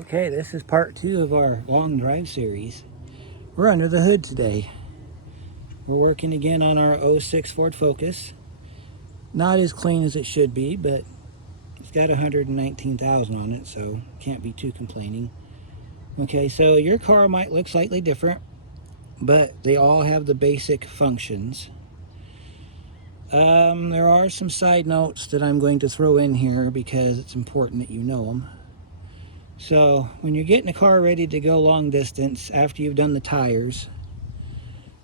Okay, this is part 2 of our long drive series. We're under the hood today. We're working again on our '06 Ford Focus. Not as clean as it should be, but it's got 119,000 on it, so can't be too complaining. Okay, so your car might look slightly different, but they all have the basic functions. There are some side notes that I'm going to throw in here because it's important that you know them. So when you're getting a car ready to go long distance after you've done the tires,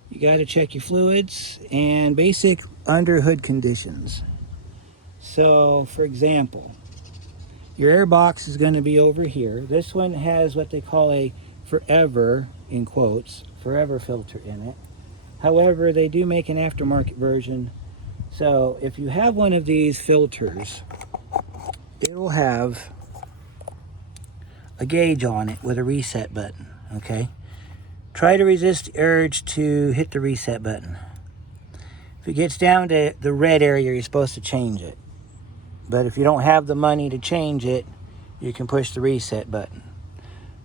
you got to check your fluids and basic under hood conditions. So for example, your air box is going to be over here. This one has what they call a forever, in quotes, forever filter in it. However, they do make an aftermarket version. So if you have one of these filters, it'll have a gauge on it with a reset button, okay? Try to resist the urge to hit the reset button. If it gets down to the red area, you're supposed to change it. But if you don't have the money to change it, you can push the reset button.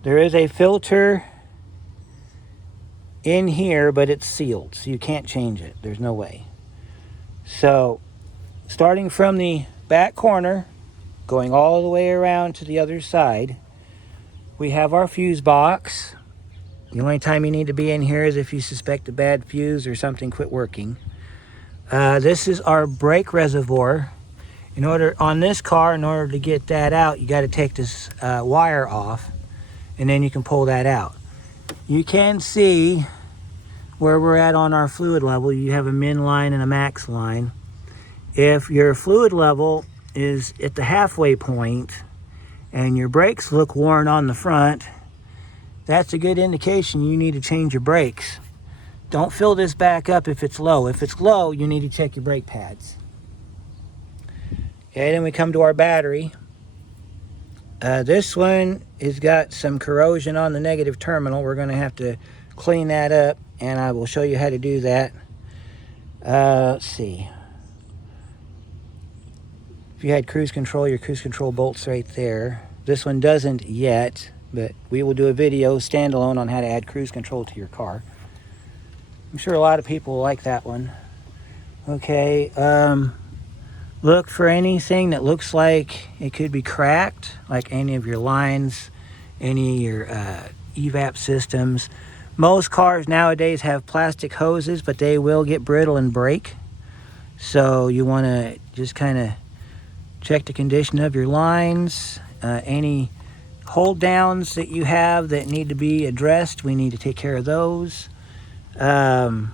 There is a filter in here, but it's sealed, so you can't change it. There's no way. So, starting from the back corner, going all the way around to the other side, we have our fuse box. The only time you need to be in here is if you suspect a bad fuse or something quit working. This is our brake reservoir. On this car, in order to get that out, you got to take this wire off, and then you can pull that out. You can see where we're at on our fluid level. You have a min line and a max line. If your fluid level is at the halfway point and your brakes look worn on the front, that's a good indication you need to change your brakes. Don't fill this back up if it's low. If it's low, you need to check your brake pads. Okay, then we come to our battery. This one has got some corrosion on the negative terminal. We're going to have to clean that up, and I will show you how to do that. Let's see. If you had cruise control, your cruise control bolt's right there. This one doesn't yet, but we will do a video standalone on how to add cruise control to your car. I'm sure a lot of people will like that one. Okay, look for anything that looks like it could be cracked, like any of your lines, any of your evap systems. Most cars nowadays have plastic hoses, but they will get brittle and break. So you want to just kind of check the condition of your lines. Any hold downs that you have that need to be addressed, we need to take care of those. Power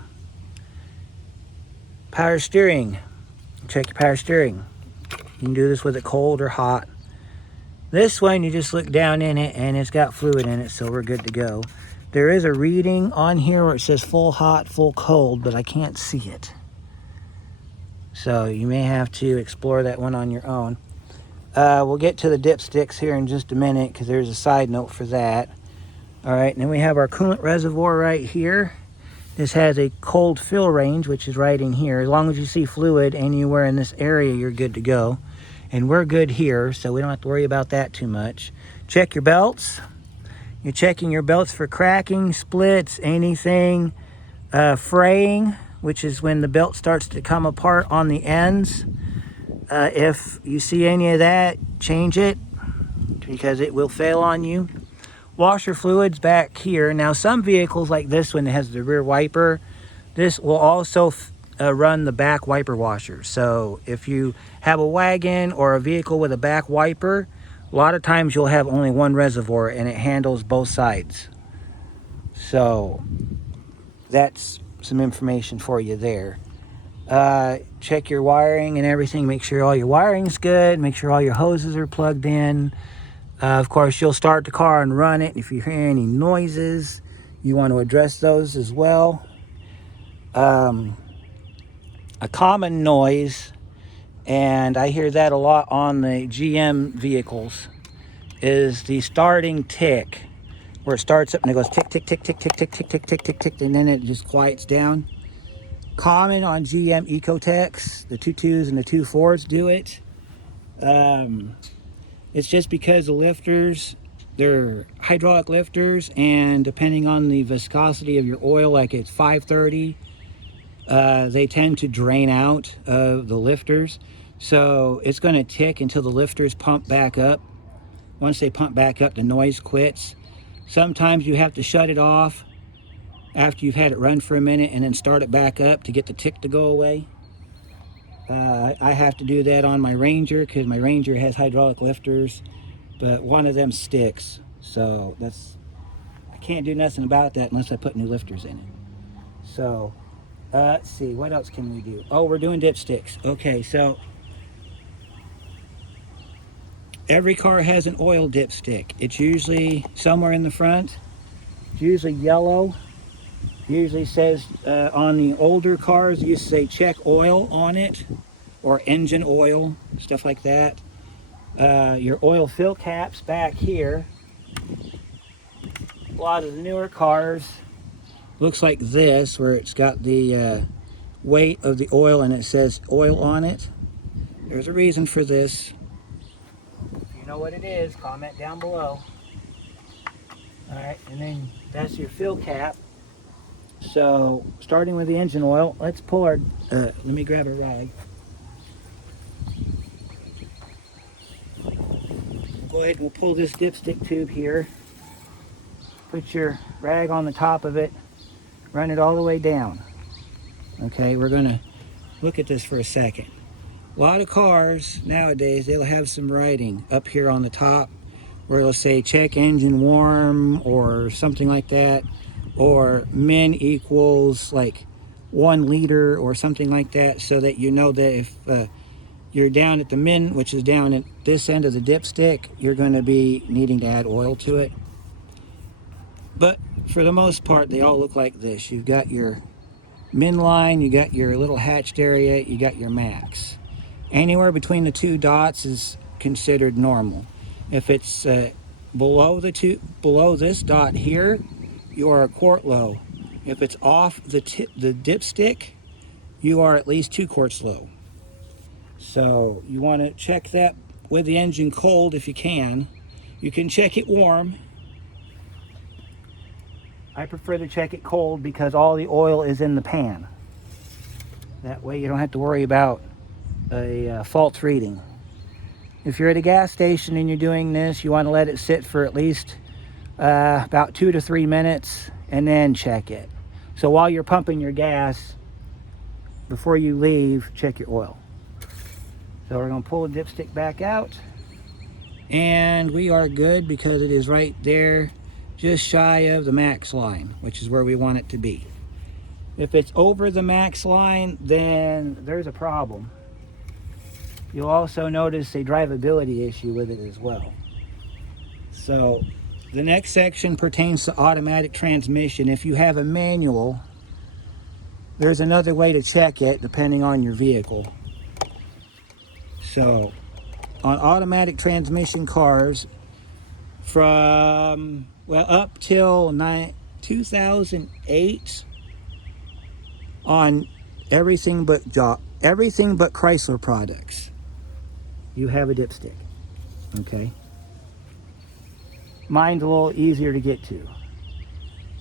steering. Check your power steering. You can do this with it cold or hot. This one, you just look down in it and it's got fluid in it, so we're good to go. There is a reading on here where it says full hot, full cold, but I can't see it. So you may have to explore that one on your own. We'll get to the dipsticks here in just a minute because there's a side note for that. All right, and then we have our coolant reservoir right here. This has a cold fill range, which is right in here. As long as you see fluid anywhere in this area, you're good to go. And we're good here, so we don't have to worry about that too much. Check your belts. You're checking your belts for cracking, splits, anything. Fraying, which is when the belt starts to come apart on the ends. If you see any of that, change it because it will fail on you. Washer fluids back here. Now some vehicles like this one that has the rear wiper, this will also run the back wiper washer. So if you have a wagon or a vehicle with a back wiper, a lot of times you'll have only one reservoir and it handles both sides. So that's some information for you there. Check your wiring and everything. Make sure all your wiring's good. Make sure all your hoses are plugged in. Of course, you'll start the car and run it. If you hear any noises, you want to address those as well. A common noise, and I hear that a lot on the GM vehicles, is the starting tick, where it starts up and it goes tick, tick, tick, tick, tick, tick, tick, tick, tick, tick, tick, and then it just quiets down. Common on GM Ecotechs, the 2.2s and the 2.4s do it. It's just because the lifters they're hydraulic lifters, and depending on the viscosity of your oil, like it's 530, they tend to drain out of the lifters. So it's going to tick until the lifters pump back up. Once they pump back up, the noise quits. Sometimes you have to shut it off after you've had it run for a minute and then start it back up to get the tick to go away. I have to do that on my Ranger because my Ranger has hydraulic lifters, but one of them sticks. So I can't do nothing about that unless I put new lifters in it. So let's see, what else can we do? Oh, we're doing dipsticks. Okay, so every car has an oil dipstick. It's usually somewhere in the front. It's usually yellow. Usually says on the older cars, it used to say check oil on it, or engine oil, stuff like that. Your oil fill caps back here. A lot of the newer cars looks like this, where it's got the weight of the oil and it says oil on it. There's a reason for this. If you know what it is, comment down below. Alright, and then that's your fill cap. So, starting with the engine oil, let's pull our, let me grab a rag. Go ahead and we'll pull this dipstick tube here. Put your rag on the top of it, run it all the way down. Okay, we're gonna look at this for a second. A lot of cars nowadays, they'll have some writing up here on the top where it'll say check engine warm or something like that, or min equals like 1 liter or something like that, so that you know that if you're down at the min, which is down at this end of the dipstick, you're going to be needing to add oil to it. But for the most part, they all look like this. You've got your min line, you got your little hatched area, you got your max. Anywhere between the two dots is considered normal. If it's below this dot here, you are a quart low. If it's off the dipstick, you are at least 2 quarts low. So you want to check that with the engine cold if you can. You can check it warm. I prefer to check it cold because all the oil is in the pan. That way you don't have to worry about a false reading. If you're at a gas station and you're doing this, you want to let it sit for at least about 2 to 3 minutes and then check it. So while you're pumping your gas, before you leave, check your oil. So we're going to pull the dipstick back out, and we are good because it is right there, just shy of the max line, which is where we want it to be. If it's over the max line, then there's a problem. You'll also notice a drivability issue with it as well. So the next section pertains to automatic transmission. If you have a manual, there's another way to check it depending on your vehicle. So on automatic transmission cars, from up till 2008, on everything but Chrysler products, you have a dipstick. Okay, mine's a little easier to get to.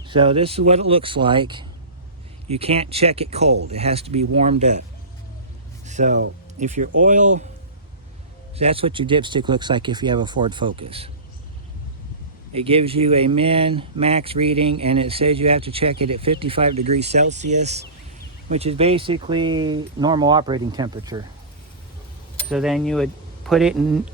So this is what it looks like. You can't check it cold, it has to be warmed up. So if your oil, that's what your dipstick looks like if you have a Ford Focus. It gives you a min max reading, and it says you have to check it at 55 degrees Celsius, which is basically normal operating temperature. So then you would put it in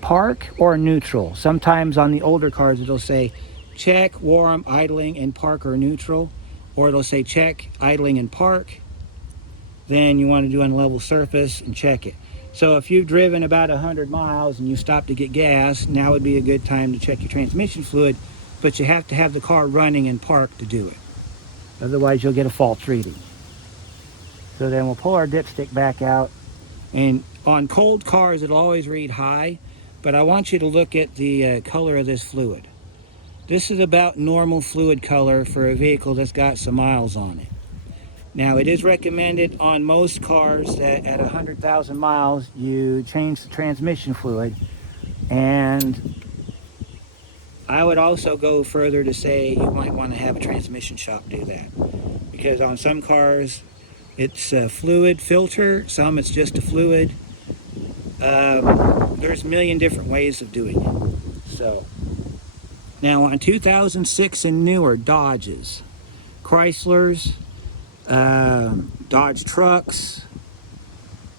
park or neutral. Sometimes on the older cars it'll say check, warm, idling, in park or neutral, or it'll say check, idling, in park. Then you want to do on level surface and check it. So if you've driven about 100 miles and you stop to get gas, now would be a good time to check your transmission fluid, but you have to have the car running in park to do it. Otherwise you'll get a false reading. So then we'll pull our dipstick back out, and on cold cars it'll always read high, but I want you to look at the color of this fluid. This is about normal fluid color for a vehicle that's got some miles on it. Now, it is recommended on most cars that at 100,000 miles you change the transmission fluid, and I would also go further to say you might want to have a transmission shop do that, because on some cars it's a fluid filter, some it's just a fluid. There's a million different ways of doing it. So now on 2006 and newer Dodges, Chryslers, Dodge trucks,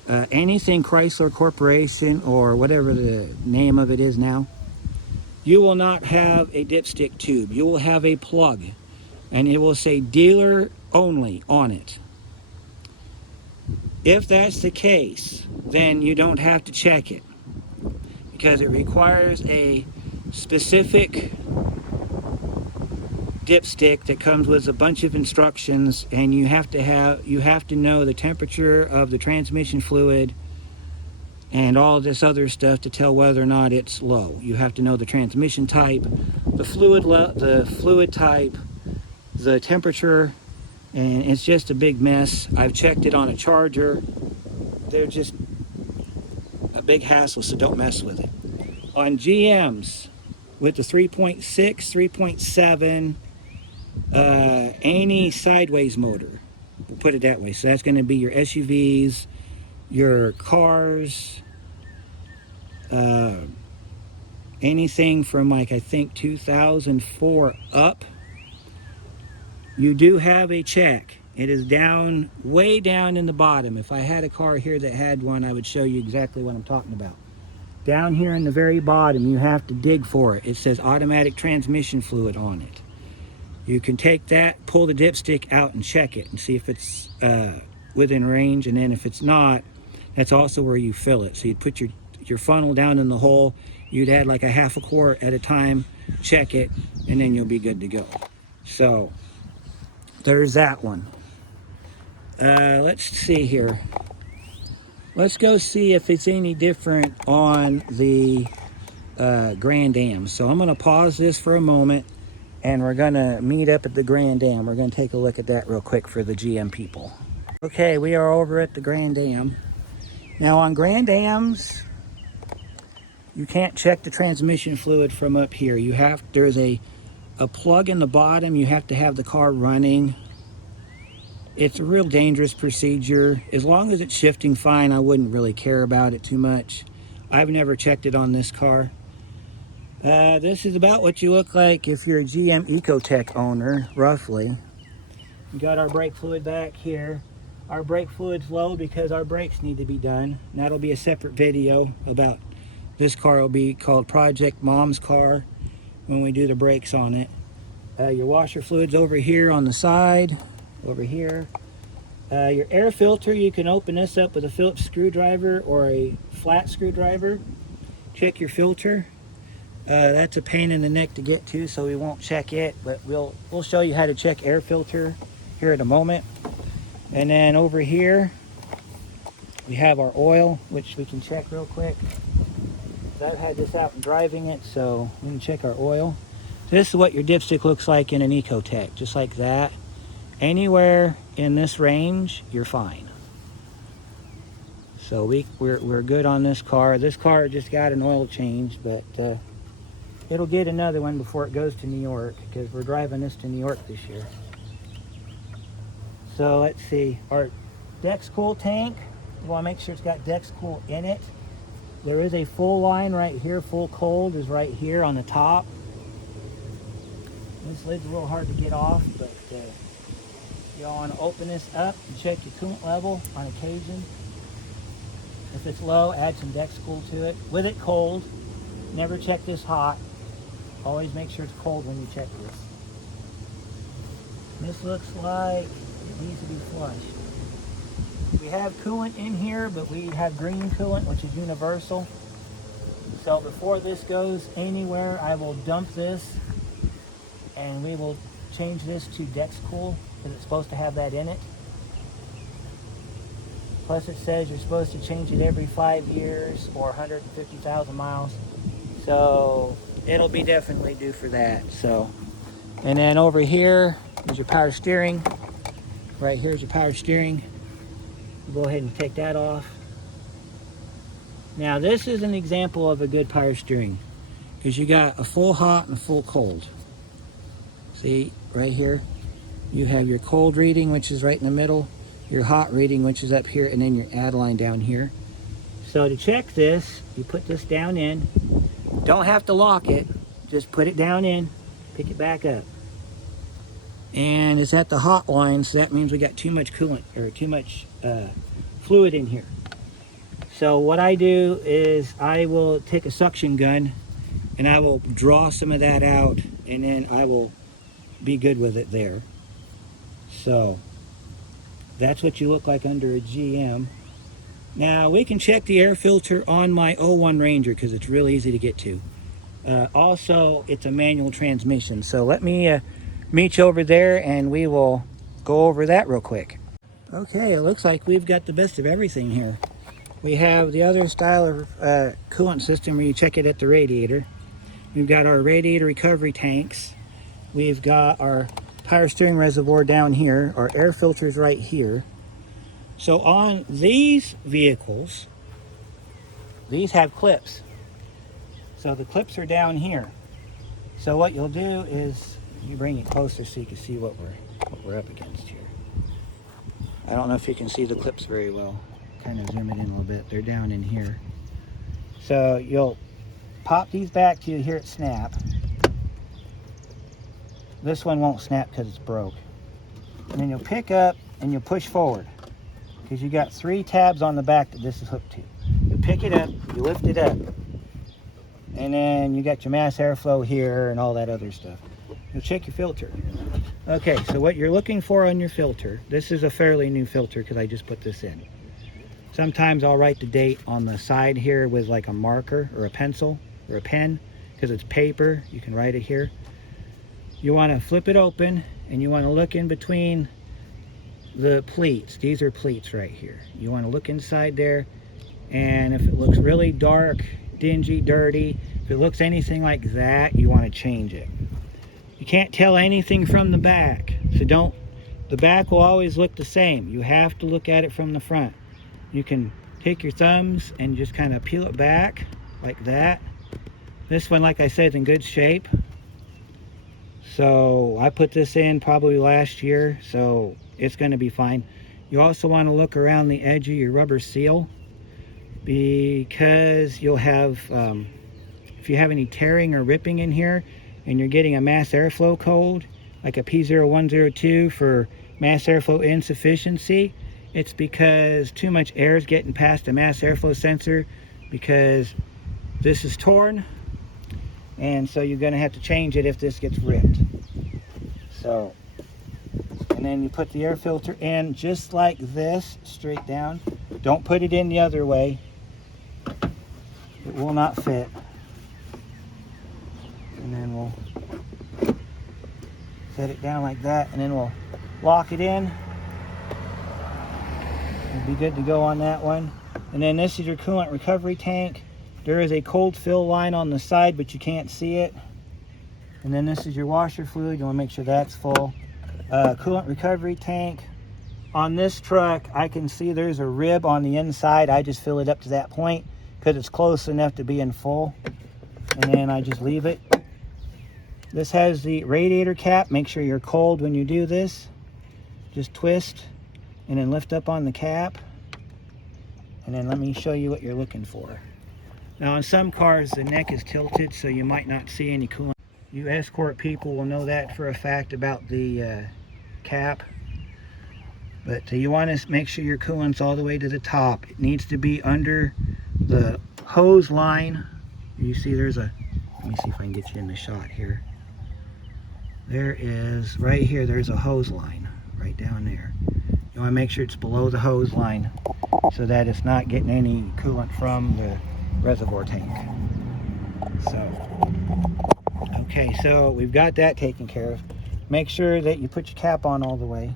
anything Chrysler Corporation or whatever the name of it is now, you will not have a dipstick tube. You will have a plug, and it will say dealer only on it. If that's the case, then you don't have to check it, because it requires a specific dipstick that comes with a bunch of instructions, and you have to know the temperature of the transmission fluid and all this other stuff to tell whether or not it's low. You have to know the transmission type, the fluid type, the temperature, and it's just a big mess. I've checked it on a Charger. They're just a big hassle, so don't mess with it. On GMs with the 3.6, 3.7, any sideways motor, we'll put it that way. So that's going to be your SUVs, your cars, anything from like I think 2004 up. You do have a check. It is down, way down in the bottom. If I had a car here that had one, I would show you exactly what I'm talking about. Down here in the very bottom, you have to dig for it. It says automatic transmission fluid on it. You can take that, pull the dipstick out and check it and see if it's within range, and then if it's not, that's also where you fill it. So you'd put your funnel down in the hole, you'd add like a half a quart at a time, check it, and then you'll be good to go. So there's that one. Let's see here. Let's go see if it's any different on the Grand Am. So I'm going to pause this for a moment, and we're going to meet up at the Grand Am. We're going to take a look at that real quick for the GM people. Okay, we are over at the Grand Am. Now on Grand Ams, you can't check the transmission fluid from up here. There's a plug in the bottom. You have to have the car running. It's a real dangerous procedure. As long as it's shifting fine, I wouldn't really care about it too much. I've never checked it on this car. This is about what you look like if you're a GM Ecotech owner, roughly. We got our brake fluid back here. Our brake fluid's low because our brakes need to be done. And that'll be a separate video about this car. Will be called Project Mom's Car when we do the brakes on it. Your washer fluid's over here on the side, over here. Your air filter, you can open this up with a Phillips screwdriver or a flat screwdriver. Check your filter. That's a pain in the neck to get to, so we won't check it, but we'll show you how to check air filter here in a moment. And then over here we have our oil, which we can check real quick. I've had this out and driving it, so we can check our oil. This is what your dipstick looks like in an Ecotech, just like that. Anywhere in this range, you're fine. So we're good on this car. This car just got an oil change, but it'll get another one before it goes to New York, because we're driving this to New York this year. So let's see, our Dexcool tank, we want to make sure it's got Dexcool in it. There is a full line right here. Full cold is right here on the top. This lid's a little hard to get off, but you'll want to open this up and check your coolant level on occasion. If it's low, add some Dexcool to it. With it cold, never check this hot. Always make sure it's cold when you check this. This looks like it needs to be flushed. We have coolant in here, but we have green coolant, which is universal. So before this goes anywhere, I will dump this and we will change this to Dexcool, because it's supposed to have that in it. Plus it says you're supposed to change it every 5 years or 150,000 miles. So it'll be definitely due for that. So, and then over here is your power steering. Right here is your power steering. Go ahead and take that off. Now this is an example of a good power steering. is you got a full hot and a full cold. See, right here, you have your cold reading, which is right in the middle, your hot reading, which is up here, and then your add line down here. So to check this, you put this down in. Don't have to lock it, just put it down in, pick it back up. And it's at the hot line, so that means we got too much coolant, or too much fluid in here. So what I do is I will take a suction gun and I will draw some of that out, and then I will be good with it there. So that's what you look like under a GM. Now we can check the air filter on my '01 Ranger because it's real easy to get to. Also, it's a manual transmission. So let me meet you over there and we will go over that real quick. Okay, it looks like we've got the best of everything here. We have the other style of coolant system where you check it at the radiator. We've got our radiator recovery tanks. We've got our power steering reservoir down here. Our air filters right here. So on these vehicles, these have clips. So the clips are down here. So what you'll do is you bring it closer so you can see what we're up against here. I don't know if you can see the clips very well. Kind of zoom it in a little bit. They're down in here. So you'll pop these back till you hear it snap. This one won't snap because it's broke. And then you'll pick up and you'll push forward, because you got 3 tabs on the back that this is hooked to. You pick it up, you lift it up, and then you got your mass airflow here and all that other stuff. You'll check your filter. Okay, so what you're looking for on your filter, this is a fairly new filter because I just put this in. Sometimes I'll write the date on the side here with like a marker or a pencil or a pen, because it's paper, you can write it here. You want to flip it open and you want to look in between the pleats. These are pleats right here. You want to look inside there, and if it looks really dark, dingy, dirty, if it looks anything like that, you want to change it. You can't tell anything from the back, so the back will always look the same. You have to look at it from the front. You can take your thumbs and just kind of peel it back like that. This one, like I said, is in good shape. So I put this in probably last year, so it's going to be fine. You also want to look around the edge of your rubber seal, because you'll have, if you have any tearing or ripping in here and you're getting a mass airflow code, like a P0102 for mass airflow insufficiency, it's because too much air is getting past the mass airflow sensor, because this is torn, and so you're going to have to change it if this gets ripped. So, and then you put the air filter in just like this, straight down. Don't put it in the other way. It will not fit. And then we'll set it down like that, and then we'll lock it in. We'll be good to go on that one. And then this is your coolant recovery tank. There is a cold fill line on the side, but you can't see it. And then this is your washer fluid. You want to make sure that's full. Coolant recovery tank. On this truck, I can see there's a rib on the inside. I just fill it up to that point because it's close enough to being full. And then I just leave it. This has the radiator cap. Make sure you're cold when you do this. Just twist and then lift up on the cap. And then let me show you what you're looking for. Now in some cars the neck is tilted, so you might not see any coolant. You Escort people will know that for a fact about the cap. But you want to make sure your coolant's all the way to the top. It needs to be under the hose line. You see there's a, let me see if I can get you in the shot here. There is, right here, there's a hose line right down there. You want to make sure it's below the hose line so that it's not getting any coolant from the reservoir tank. So, okay, so we've got that taken care of. Make sure that you put your cap on all the way.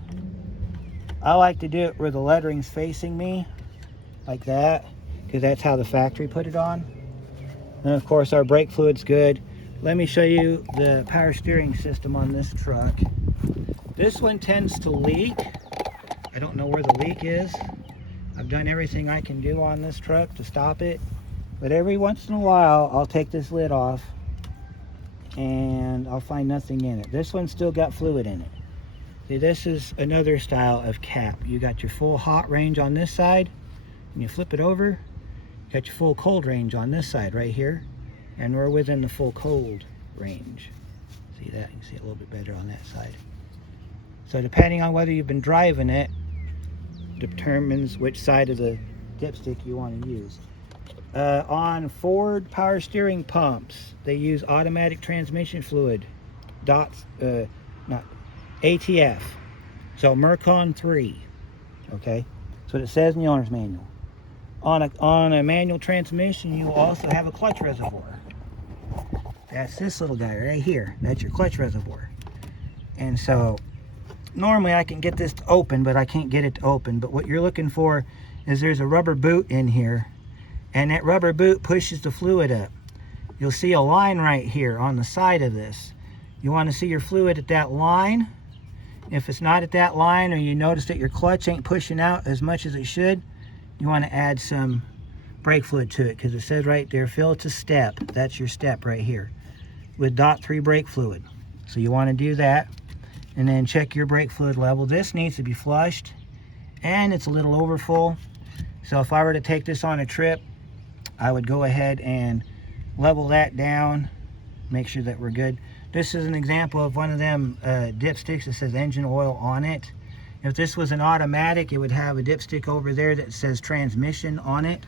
I like to do it where the lettering's facing me, like that, because that's how the factory put it on. And of course our brake fluid's good. Let me show you the power steering system on this truck. This one tends to leak. I don't know where the leak is. I've done everything I can do on this truck to stop it. But every once in a while, I'll take this lid off and I'll find nothing in it. This one's still got fluid in it. See, this is another style of cap. You got your full hot range on this side, and you flip it over, you got your full cold range on this side right here, and we're within the full cold range. See that? You can see it a little bit better on that side. So depending on whether you've been driving it, determines which side of the dipstick you want to use. On Ford power steering pumps, they use automatic transmission fluid, not ATF. So Mercon 3, okay? That's what it says in the owner's manual. On a manual transmission, you will also have a clutch reservoir. That's this little guy right here. That's your clutch reservoir. And so normally I can get this to open, but I can't get it to open. But what you're looking for is there's a rubber boot in here, and that rubber boot pushes the fluid up. You'll see a line right here on the side of this. You want to see your fluid at that line. If it's not at that line, or you notice that your clutch ain't pushing out as much as it should, you want to add some brake fluid to it, because it says right there, fill to step. That's your step right here with .3 brake fluid. So you want to do that, and then check your brake fluid level. This needs to be flushed, and it's a little over full. So if I were to take this on a trip, I would go ahead and level that down, make sure that we're good. This is an example of one of them dipsticks that says engine oil on it. If this was an automatic, it would have a dipstick over there that says transmission on it,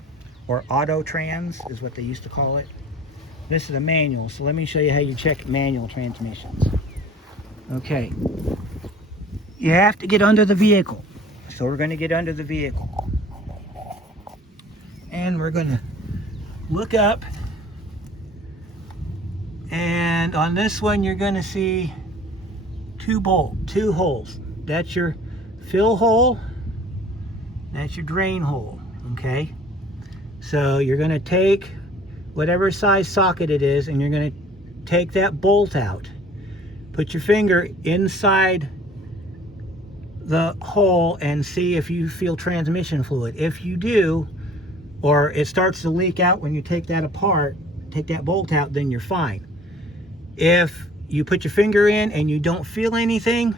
or auto trans is what they used to call it. This is a manual, so let me show you how you check manual transmissions. Okay, you have to get under the vehicle. So we're going to get under the vehicle, and we're going to look up, and on this one you're going to see two holes. That's your fill hole, that's your drain hole. Okay, so you're going to take whatever size socket it is, and you're going to take that bolt out. Put your finger inside the hole and see if you feel transmission fluid. If you do, or it starts to leak out when you take that apart, take that bolt out, then you're fine. If you put your finger in and you don't feel anything,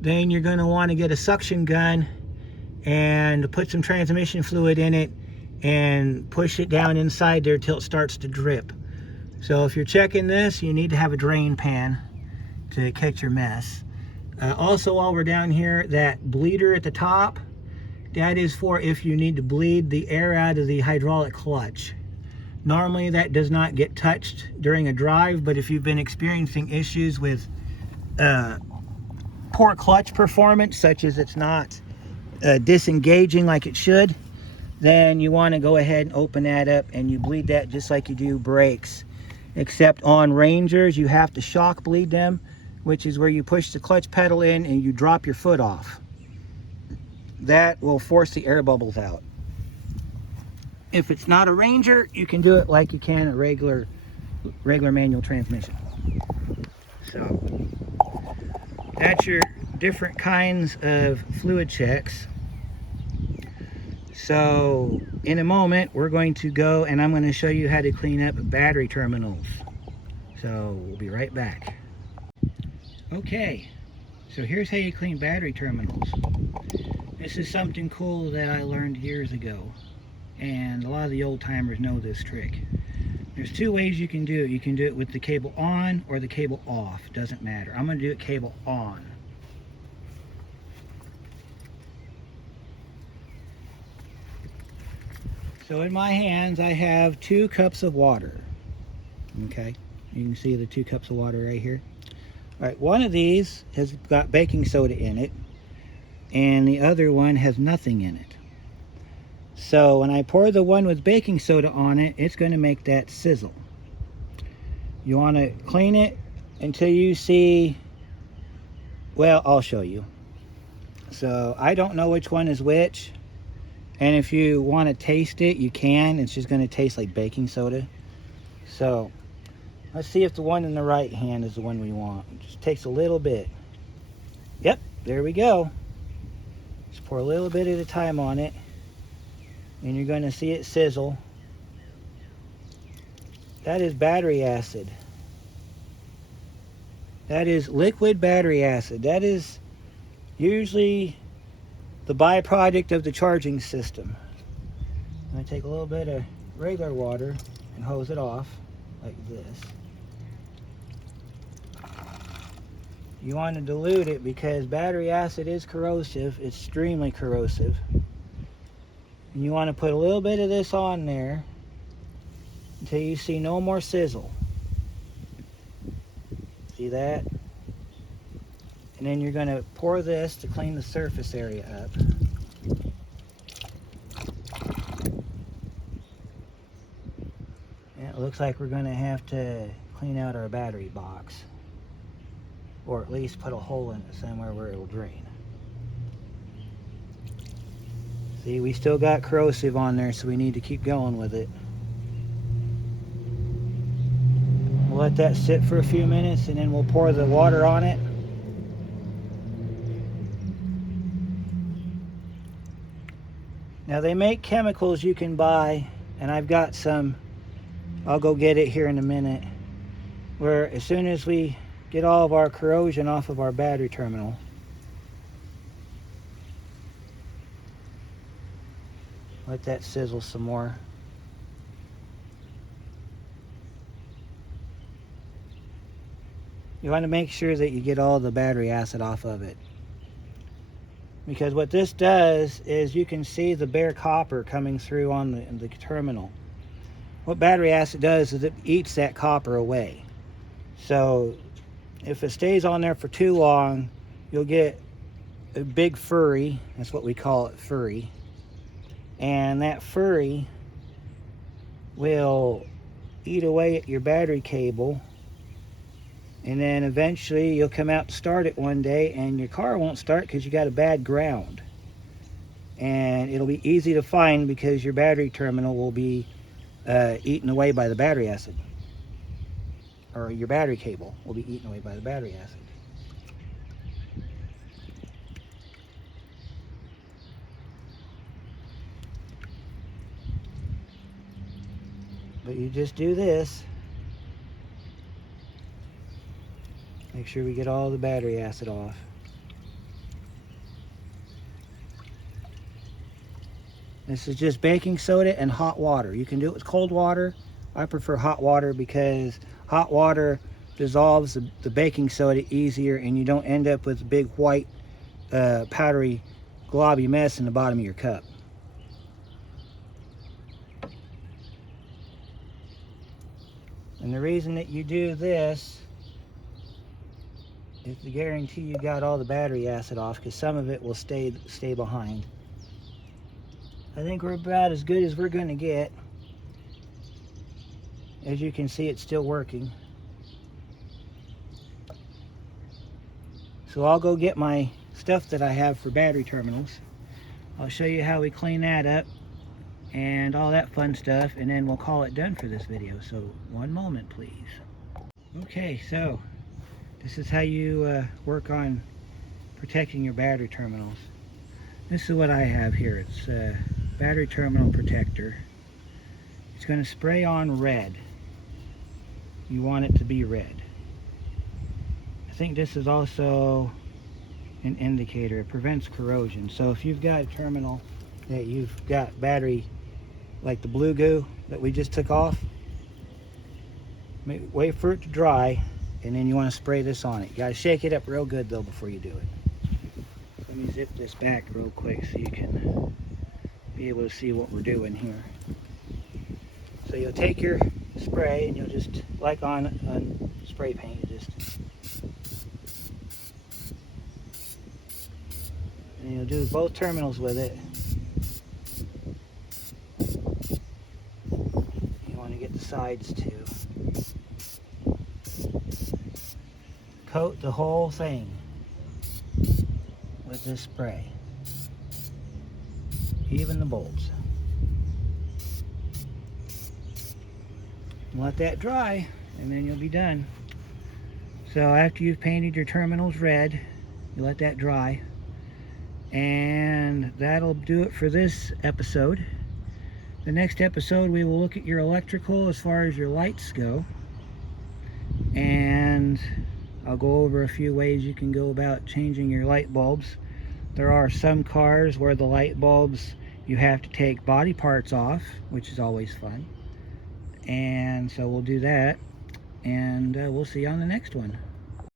then you're going to want to get a suction gun and put some transmission fluid in it and push it down inside there till it starts to drip. So if you're checking this, you need to have a drain pan to catch your mess. Also, while we're down here, that bleeder at the top, that is for if you need to bleed the air out of the hydraulic clutch. Normally that does not get touched during a drive, but if you've been experiencing issues with poor clutch performance, such as it's not disengaging like it should, then you want to go ahead and open that up, and you bleed that just like you do brakes. Except on Rangers, you have to shock bleed them, which is where you push the clutch pedal in and you drop your foot off. That will force the air bubbles out. If it's not a Ranger, you can do it like you can a regular manual transmission. So that's your different kinds of fluid checks. So in a moment, we're going to go and I'm going to show you how to clean up battery terminals. So we'll be right back. Okay, so here's how you clean battery terminals. This is something cool that I learned years ago, and a lot of the old timers know this trick. There's two ways you can do it. You can do it with the cable on or the cable off, doesn't matter. I'm going to do it cable on. So in my hands I have 2 cups of water. Okay, you can see the 2 cups of water right here. All right, one of these has got baking soda in it, and the other one has nothing in it. So when I pour the one with baking soda on it, it's going to make that sizzle. You want to clean it until you see, well, I'll show you. So I don't know which one is which, and if you want to taste it, you can. It's just going to taste like baking soda. So let's see if the one in the right hand is the one we want. It just takes a little bit. Yep, there we go. Just pour a little bit at a time on it, and you're going to see it sizzle. That is battery acid. That is liquid battery acid. That is usually the byproduct of the charging system. I'm going to take a little bit of regular water and hose it off like this. You want to dilute it because battery acid is corrosive. It's extremely corrosive. And you want to put a little bit of this on there until you see no more sizzle. See that? And then you're going to pour this to clean the surface area up. And it looks like we're going to have to clean out our battery box. Or at least put a hole in it somewhere where it'll drain. See, we still got corrosive on there, so we need to keep going with it. We'll let that sit for a few minutes and then we'll pour the water on it. Now they make chemicals you can buy, and I've got some, I'll go get it here in a minute, where as soon as we get all of our corrosion off of our battery terminal, let that sizzle some more. You want to make sure that you get all the battery acid off of it. Because what this does is you can see the bare copper coming through on the terminal. What battery acid does is it eats that copper away. So if it stays on there for too long, you'll get a big furry. That's what we call it, furry. And that furry will eat away at your battery cable. And then eventually you'll come out to start it one day and your car won't start because you got a bad ground. And it'll be easy to find because your battery terminal will be eaten away by the battery acid. Or your battery cable will be eaten away by the battery acid. But you just do this. Make sure we get all the battery acid off. This is just baking soda and hot water. You can do it with cold water. I prefer hot water because hot water dissolves the baking soda easier and you don't end up with a big white powdery globby mess in the bottom of your cup. And the reason that you do this is to guarantee you got all the battery acid off, because some of it will stay behind. I think we're about as good as we're going to get. As you can see, it's still working. So I'll go get my stuff that I have for battery terminals. I'll show you how we clean that up and all that fun stuff, and then we'll call it done for this video. So one moment, please. Okay, so this is how you work on protecting your battery terminals. This is what I have here. It's a battery terminal protector. It's going to spray on red. You want it to be red. I think this is also an indicator. It prevents corrosion. So if you've got a terminal that you've got battery, like the blue goo that we just took off, wait for it to dry, and then you want to spray this on it. You got to shake it up real good though before you do it. Let me zip this back real quick so you can be able to see what we're doing here. So you'll take your spray and you'll just, like on spray paint, you just, and you'll do both terminals with it. You want to get the sides too. Coat the whole thing with this spray, even the bolts. Let that dry and then you'll be done. So after you've painted your terminals red, you let that dry, and that'll do it for this episode. The next episode we will look at your electrical as far as your lights go, and I'll go over a few ways you can go about changing your light bulbs. There are some cars where the light bulbs, you have to take body parts off, which is always fun. And so we'll do that, and we'll see you on the next one.